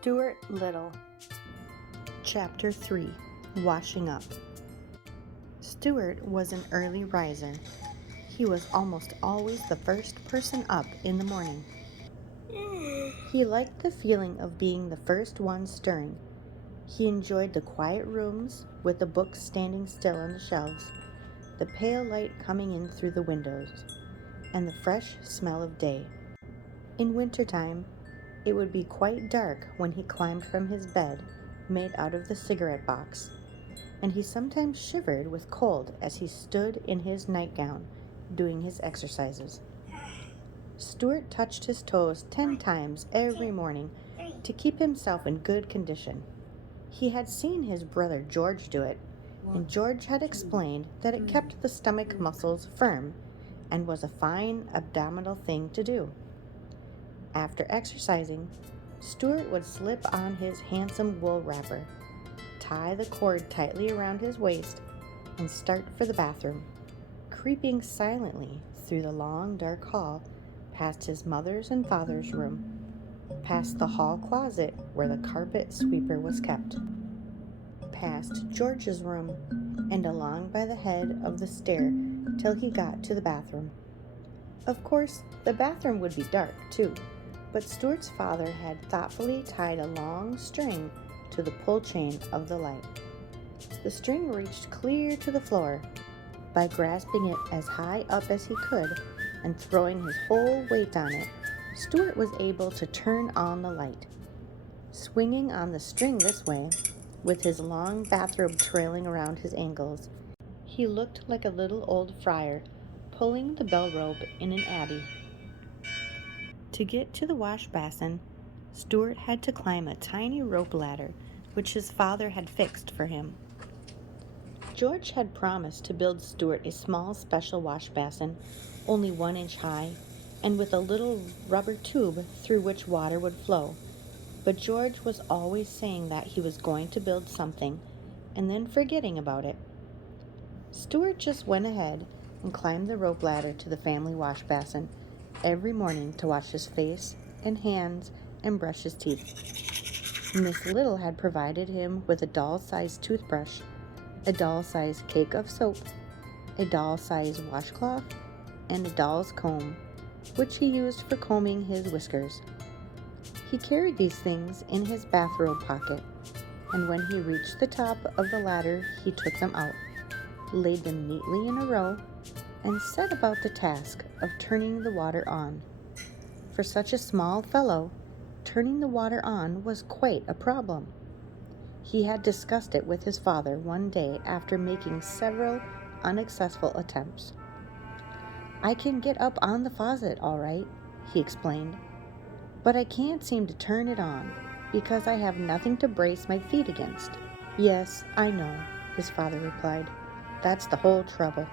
Stuart Little. Chapter 3. Washing Up. Stuart was an early riser. He was almost always the first person up in the morning. He liked the feeling of being the first one stirring. He enjoyed the quiet rooms with the books standing still on the shelves, the pale light coming in through the windows, and the fresh smell of day. In wintertime, it would be quite dark when he climbed from his bed, made out of the cigarette box, and he sometimes shivered with cold as he stood in his nightgown, doing his exercises. Stuart touched his toes 10 times every morning to keep himself in good condition. He had seen his brother George do it, and George had explained that it kept the stomach muscles firm and was a fine abdominal thing to do. After exercising, Stuart would slip on his handsome wool wrapper, tie the cord tightly around his waist, and start for the bathroom, creeping silently through the long dark hall past his mother's and father's room, past the hall closet where the carpet sweeper was kept, past George's room, and along by the head of the stair till he got to the bathroom. Of course, the bathroom would be dark, too, but Stuart's father had thoughtfully tied a long string to the pull chain of the light. The string reached clear to the floor. By grasping it as high up as he could and throwing his whole weight on it, Stuart was able to turn on the light. Swinging on the string this way, with his long bathrobe trailing around his ankles, he looked like a little old friar pulling the bell rope in an abbey. To get to the wash basin, Stuart had to climb a tiny rope ladder which his father had fixed for him. George had promised to build Stuart a small special wash basin, only 1 inch high, and with a little rubber tube through which water would flow. But George was always saying that he was going to build something and then forgetting about it. Stuart just went ahead and climbed the rope ladder to the family wash basin every morning to wash his face and hands and brush his teeth. Miss Little had provided him with a doll-sized toothbrush, a doll-sized cake of soap, a doll-sized washcloth, and a doll's comb, which he used for combing his whiskers. He carried these things in his bathrobe pocket, and when he reached the top of the ladder, he took them out, laid them neatly in a row, and set about the task of turning the water on. For such a small fellow, turning the water on was quite a problem. He had discussed it with his father one day after making several unsuccessful attempts. "I can get up on the faucet all right," he explained, "but I can't seem to turn it on because I have nothing to brace my feet against." "Yes, I know," his father replied. "That's the whole trouble."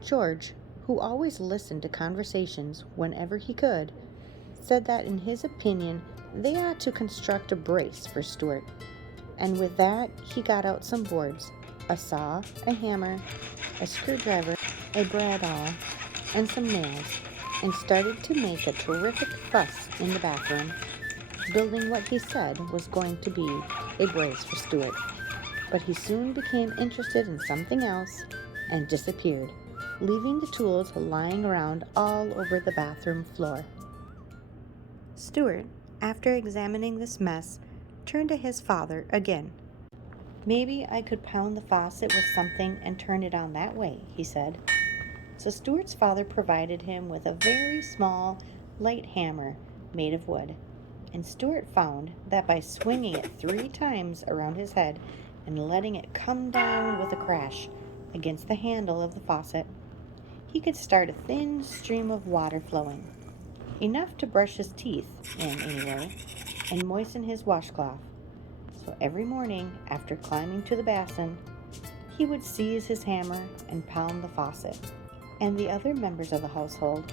George, who always listened to conversations whenever he could, said that in his opinion they ought to construct a brace for Stuart, and with that he got out some boards, a saw, a hammer, a screwdriver, a bradawl, and some nails, and started to make a terrific fuss in the bathroom, building what he said was going to be a brace for Stuart. But he soon became interested in something else and disappeared, leaving the tools lying around all over the bathroom floor. Stuart, after examining this mess, turned to his father again. "Maybe I could pound the faucet with something and turn it on that way," he said. So Stuart's father provided him with a very small, light hammer made of wood, and Stuart found that by swinging it 3 times around his head and letting it come down with a crash against the handle of the faucet, he could start a thin stream of water flowing, enough to brush his teeth in anyway, and moisten his washcloth. So every morning, after climbing to the basin, he would seize his hammer and pound the faucet, and the other members of the household,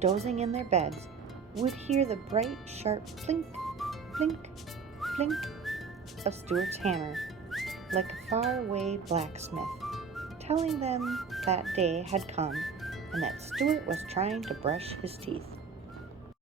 dozing in their beds, would hear the bright, sharp plink, plink, plink of Stuart's hammer, like a faraway blacksmith, telling them that day had come and that Stuart was trying to brush his teeth.